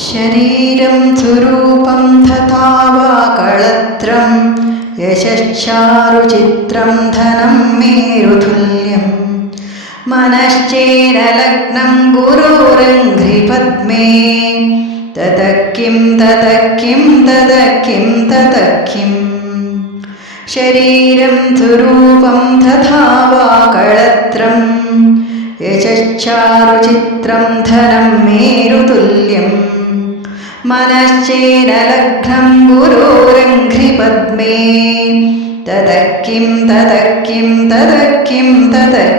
ശരീരം സ്വരൂപം തഥാ വാ കളത്രം യശശ്ചാരുചിത്രം ധനം മേരുതുല്യം മനശ്ചേരലഗ്നം ഗുരോരംഘ്രിപദ്മേ തതഃ കിം ശരീരം സ്വരൂപം തഥാ വാ കളത്രം യശശ്ചാരുചിത്രം ധനം മേരുതുല്യം മനശ്ചേരലഗ്നം ഗുരോരംഘ്രിപദ്മേ തതഃ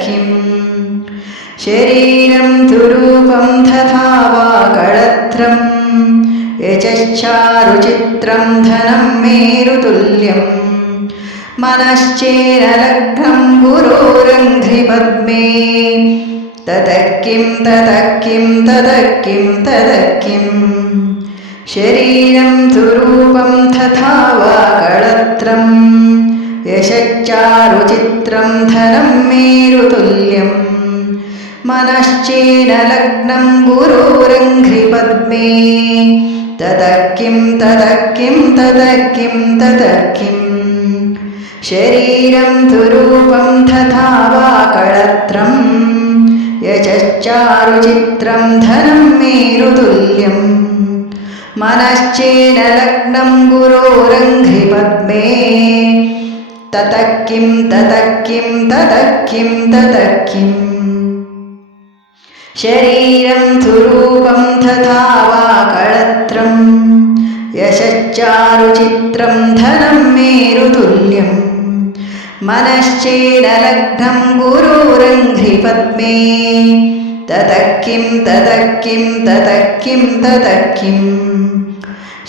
കിം ശരീരം സ്വരൂപം തഥാ വാ കളത്രം യശശ്ചാരുചിത്രം ധനം മേരുതുല്യം മനശ്ചേരലഗ്നം ഗുരോരംഘ്രിപദ്മേ തതഃ കിം ശരീരം സ്വരൂപം തഥാ വാ കളത്രം യശശ്ചാരുചിത്രം ധനം മേരുതുല്യം മനശ്ചേരലഗ്നം ഗുരോരംഘ്രിപദ്മേ തതഃ കിം ശരീരം സ്വരൂപം തഥാ വാ കളത്രം യശശ്ചാരുചിത്രം ധനം മേരുതുല്യം മനശ്ചേരലഗ്നം ഗുരോരംഘ്രിപദ്മേ തതഃ കിം ശരീരം സ്വരൂപം തഥാ വാ കളത്രം യശശ്ചാരുചിത്രം ധനം മേരുതുല്യം മനശ്ചേരലഗ്നം ഗുരോരംഘ്രിപദ്മേ തതഃ കിം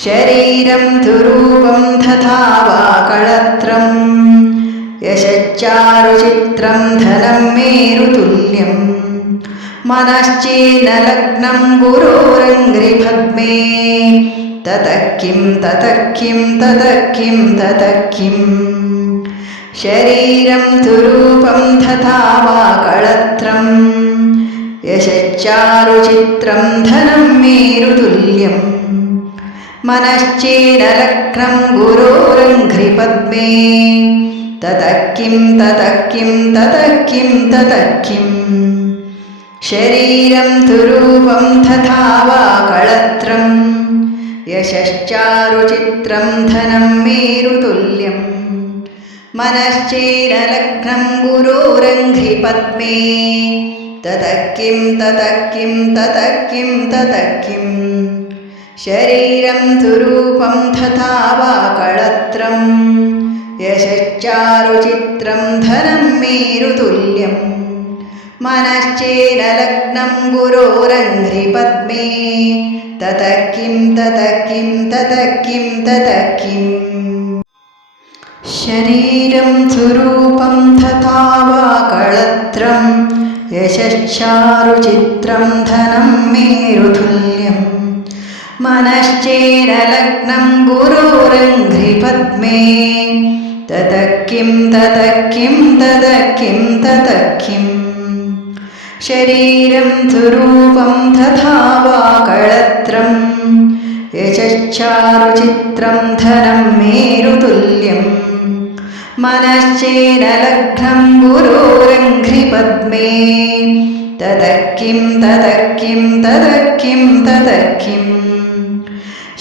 ശരീരം സ്വരൂപം തഥാ വാ കളത്രം യശശ്ചാരുചിത്രം ധനം മേരുതുല്യം മനശ്ചേരലഗ്നം ഗുരോരംഘ്രിപദ്മേ തതഃ കിം ശരീരം സ്വരൂപം തഥാ വാ കളത്രം യശശ്ചാരുചിത്രം ധനം മേരുതുല്യം മനശ്ചേരലഗ്നം ഗുരോരംഘ്രിപദ്മേ തതഃ കിം ശരീരം സ്വരൂപം തഥാ വാ കളത്രം യശശ്ചാരുചിത്രം ധനം മേരുതുല്യം മനശ്ചേരലഗ്നം ഗുരോരംഘ്രിപദ്മേ തതഃ കിം ശരീരം സ്വരൂപം തഥാ വാ കളത്രം യശശ്ചാരുചിത്രം ധനം മേരുതുല്യം മനശ്ചേരലഗ്നം ഗുരോരംഘ്രിപദ്മേ തതഃ കിം ശരീരം സ്വരൂപം തഥാ വാ കളത്രം യശശ്ചാരുചിത്രം ധനം മേരുതുല്യം മനശ്ചേരലഗ്നം ഗുരോരംഘ്രിപദ്മേ തതഃ കിം ശരീരം സ്വരൂപം തഥാ വാ കളത്രം യശശ്ചാരുചിത്രം ധനം മേരുതുല്യം മനശ്ചേരലഗ്നം ഗുരോരംഘ്രിപദ്മേ തതഃ കിം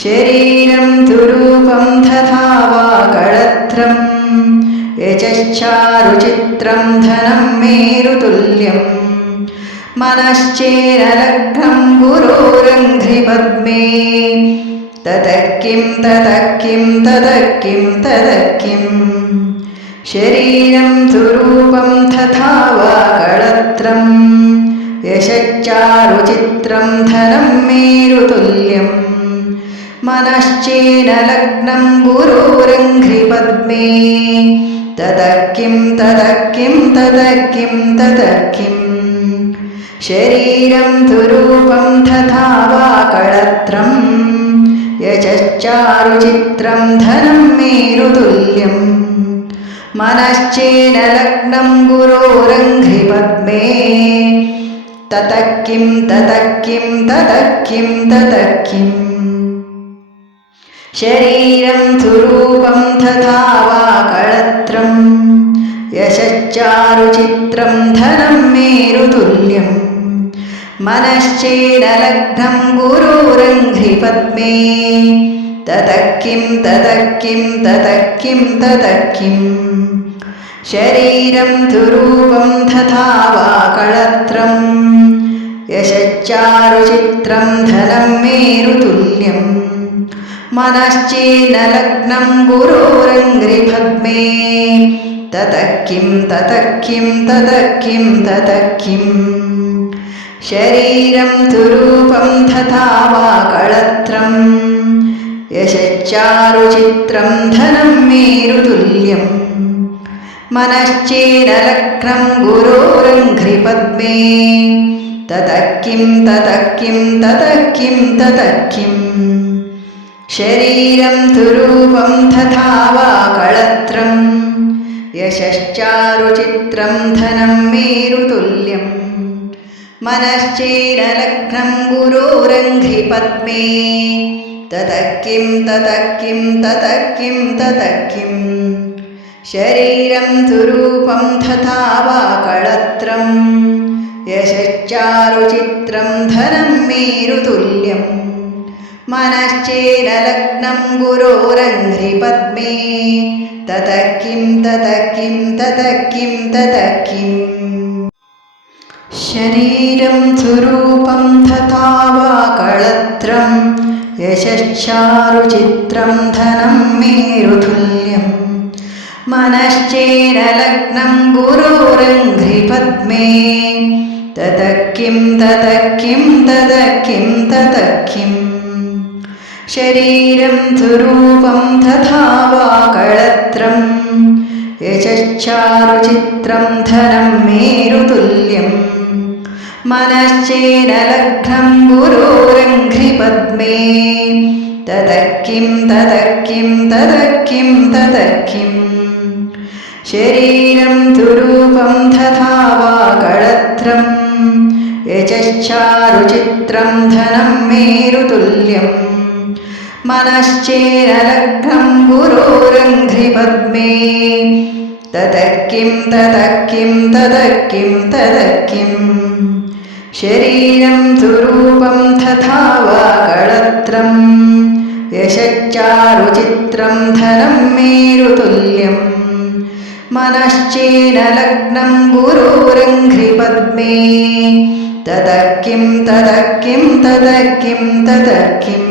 ശരീരം സ്വരൂപം തഥാ വാ കളത്രം യശശ്ചാരുചിത്രം ധനം മേരുതുല്യം മനശ്ചേരലഗ്നം ഗുരോരംഘ്രിപദ്മേ തതഃ കിം ശരീരം സ്വരൂപം തഥാ വാ കളത്രം യശശ്ചാരുചിത്രം ധനം മേരുതുല്യം മനശ്ചേരലഗ്നം ഗുരോരംഘ്രിപദ്മേ തതഃ കിം ശരീരം സ്വരൂപം തഥാ വാ കളത്രം യശശ്ചാരുചിത്രം ധനം മേരുതുല്യം മനശ്ചേരലഗ്നം ഗുരോരംഘ്രിപദ്മേ ततः किं ततः किं ततः किं ततः किं शरीरं सुरूपं तथा वा कळत्रं यशश्चारुचित्रं धनं मेरुतुल्यं मनश्चेदलग्नं गुरोरङ्घ्रिपद्मे ततः किं ततः किं ततः किं ततः किं शरीरं सुरूपं तथा वा कळत्रं यशश्चारुचित्रं धनं मेरुतुल्यं मनश्चेदलग्नं गुरोरङ्घ्रिपद्मे ततः किं ततः किं ततः किं ततः किं शरीरं सुरूपं तथा वा कळत्रं यशश्चारुचित्रं धनं मेरुतुल्यं मनश्चेदलग्नं गुरोरङ्घ्रिपद्मे ततः किं ततः किं ततः किं ततः किं शरीरं सुरूपं तथा वा कळत्रं यशश्चारुचित्रं धनं मेरुतुल्यं मनश्चेदलग्नं गुरोरङ्घ्रिपद्मे ततः किं ततः किं ततः किं ततः किं शरीरं सुरूपं तथा वा कळत्रं यशश्चारुचित्रं धनं मेरुतुल्यं मनश्चेदलग्नं गुरोरङ्घ्रिपद्मे ततः किं ततः किं ततः किं ततः किं शरीरं सुरूपं तथा वा कळत्रं यशश्चारुचित्रं धनं मेरुतुल्यं मनश्चेदलग्नं गुरोरङ्घ्रिपद्मे ततः किं ततः किं ततः किं ततः किं शरीरं सुरूपं तथा वा कळत्रं यशश्चारुचित्रं धनं मेरुतुल्यं मनश्चेदलग्नं गुरोरङ्घ्रिपद्मे ततः किं ततः किं ततः किं ततः किं शरीरं सुरूपं तथा वा कळत्रं यशश्चारुचित्रं धनं मेरुतुल्यं मनश्चेदलग्नं गुरोरङ्घ्रिपद्मे ततः किं ततः किं ततः किं ततः किं शरीरं सुरूपं तथा वा कळत्रं यशश्चारुचित्रं धनं मेरुतुल्यं मनश्चेदलग्नं गुरोरङ्घ्रिपद्मे ततः किं ततः किं ततः किं ततः किं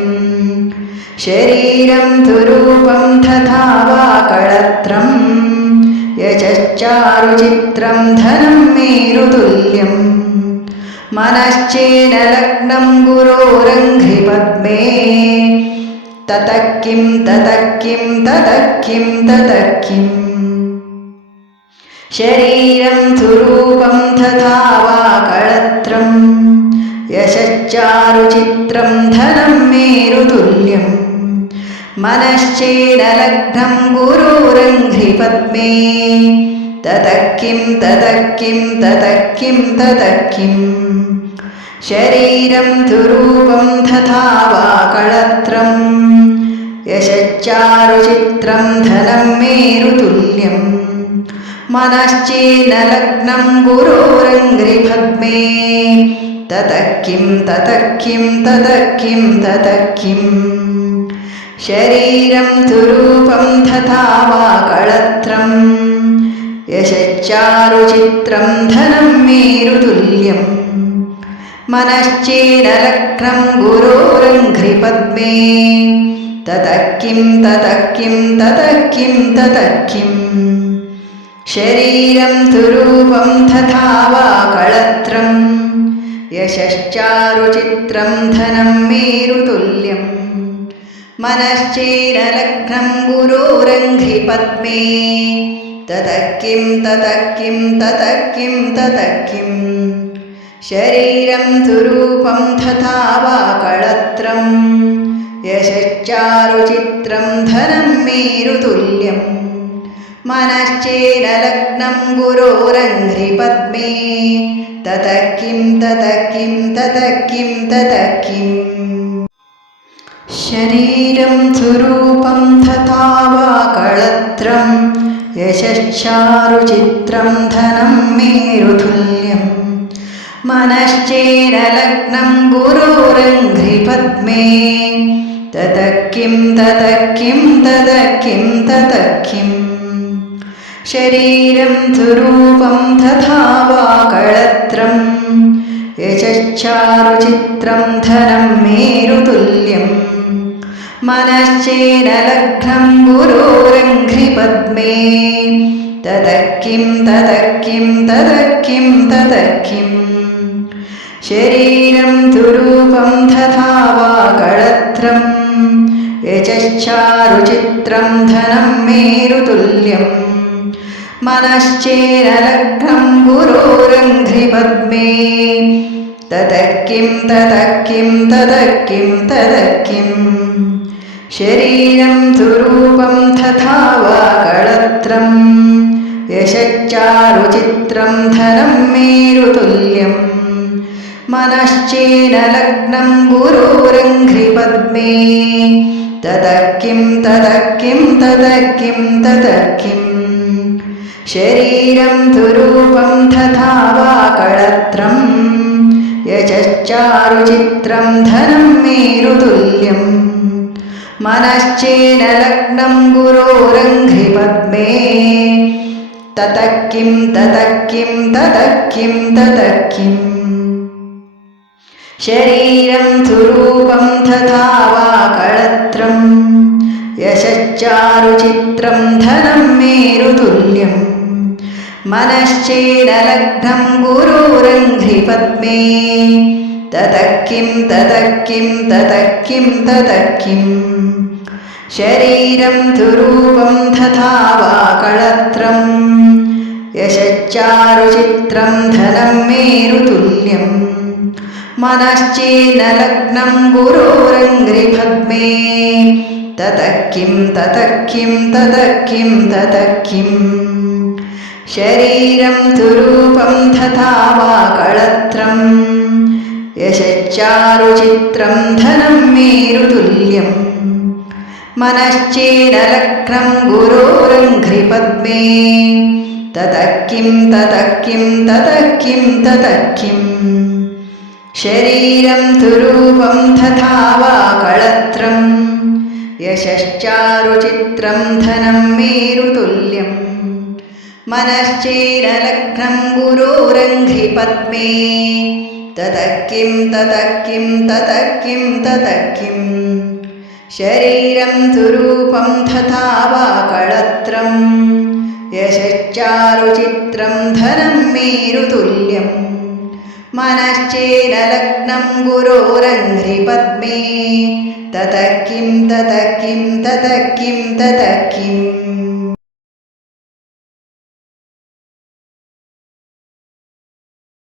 शरीरं सुरूपं तथा वा कळत्रं यशश्चारुचित्रं धनं मेरुतुल्यं मनश्चेदलग्नं गुरोरङ्घ्रिपद्मे ततः किं ततः किं ततः किं ततः किं शरीरं सुरूपं तथा वा कळत्रं यशश्चारुचित्रं धनं मेरुतुल्यं मनश्चेदलग्नं गुरोरङ्घ्रिपद्मे ततः किं ततः किं ततः किं ततः किं शरीरं सुरूपं तथा वा कळत्रं यशश्चारुचित्रं धनं मेरुतुल्यं मनश्चेदलग्नं गुरोरङ्घ्रिपद्मे ततः किं ततः किं ततः किं ततः किं शरीरं सुरूपं तथा वा कळत्रं यशश्चारुचित्रं धनं मेरुतुल्यं मनश्चेदलग्नं गुरोरङ्घ्रिपद्मे ततः किं ततः किं ततः किं ततः किं शरीरं सुरूपं तथा वा कळत्रं यशश्चारुचित्रं धनं मेरुतुल्यं मनश्चेदलग्नं गुरोरङ्घ्रिपद्मे ततः किं ततः किं ततः किं ततः किं शरीरं सुरूपं तथा वा कळत्रं यशश्चारुचित्रं धनं मेरुतुल्यं മനശ്ചേനലഗ്നം ഗുരോരംഘ്രിപദ്മേ തതഃ കിം തതഃ കിം തതഃ കിം തതഃ കിം. ശരീരം സ്വരൂപം തഥാ വാ കളത്രം യശശ്ചാരുചിത്രം ധനം മേരുതുല്യം. മനശ്ചേനലഗ്നം ഗുരോരംഘ്രിപദ്മേ തതഃ കിം തതഃ കിം തതഃ കിം തതഃ കിം. ശരീരം സ്വരൂപം തഥാ വാ കളത്രം യശശ്ചാരുചിത്രം ധനം മേരുതുല്യം. മനശ്ചേനലഗ്നം ഗുരോരംഘ്രിപദ്മേ തതഃ കിം തതഃ കിം തതഃ കിം തതഃ കിം. ശരീരം സ്വരൂപം തഥാ വാ കളത്രം യശശ്ചാരുചിത്രം ധനം മേരുതുല്യം. മനശ്ചേനലഗ്നം ഗുരോരംഘ്രിപദ്മേ തതഃ കിം തതഃ കിം തതഃ കിം തതഃ കിം. ശരീരം സ്വരൂപം തഥാ വാ കളത്രം യശശ്ചാരുചിത്രം ധനം മേരുതുല്യം. മനശ്ചേനലഗ്നം ഗുരോരംഘ്രിപദ്മേ തതഃ കിം തതഃ കിം തതഃ കിം തതഃ കിം. ശരീരം സ്വരൂപം തഥാ വാ കളത്രം യശശ്ചാരുചിത്രം ധനം മേരുതുല്യം. മനശ്ചേനലഗ്നം ഗുരോരംഘ്രിപദ്മേ തതഃ കിം തതഃ കിം തതഃ കിം തതഃ കിം. ശരീരം സ്വരൂപം തഥാ വാ കളത്രം യശശ്ചാരുചിത്രം ധനം മേരുതുല്യം. മനശ്ചേനലഗ്നം ഗുരോരംഘ്രിപദ്മേ തതഃ കിം തതഃ കിം തതഃ കിം തതഃ കിം. ശരീരം സ്വരൂപം തഥാ വാ കളത്രം യശശ്ചാരുചിത്രം ധനം മേരുതുല്യം. മനശ്ചേനലഗ്നം ഗുരോരംഘ്രിപദ്മേ തതഃ കിം തതഃ കിം തതഃ കിം തതഃ കിം. ശരീരം സ്വരൂപം തഥാ വാ കളത്രം യശശ്ചാരുചിത്രം ധനം മേരുതുല്യം. മനശ്ചേനലഗ്നം ഗുരോരംഘ്രിപദ്മേ തതഃ കിം തതഃ കിം തതഃ കിം തതഃ കിം. ശരീരം സ്വരൂപം തഥാ വാ കളത്രം യശശ്ചാരുചിത്രം ധനം മേരുതുല്യം. മനശ്ചേനലഗ്നം ഗുരോരംഘ്രിപദ്മേ തതഃ കിം തതഃ കിം തതഃ കിം തതഃ കിം. ശരീരം സ്വരൂപം തഥാ വാ കളത്രം യശശ്ചാരുചിത്രം ധനം മേരുതുല്യം. മനശ്ചേനലഗ്നം ഗുരോരംഘ്രിപദ്മേ തതഃ കിം തതഃ കിം തതഃ കിം തതഃ കിം.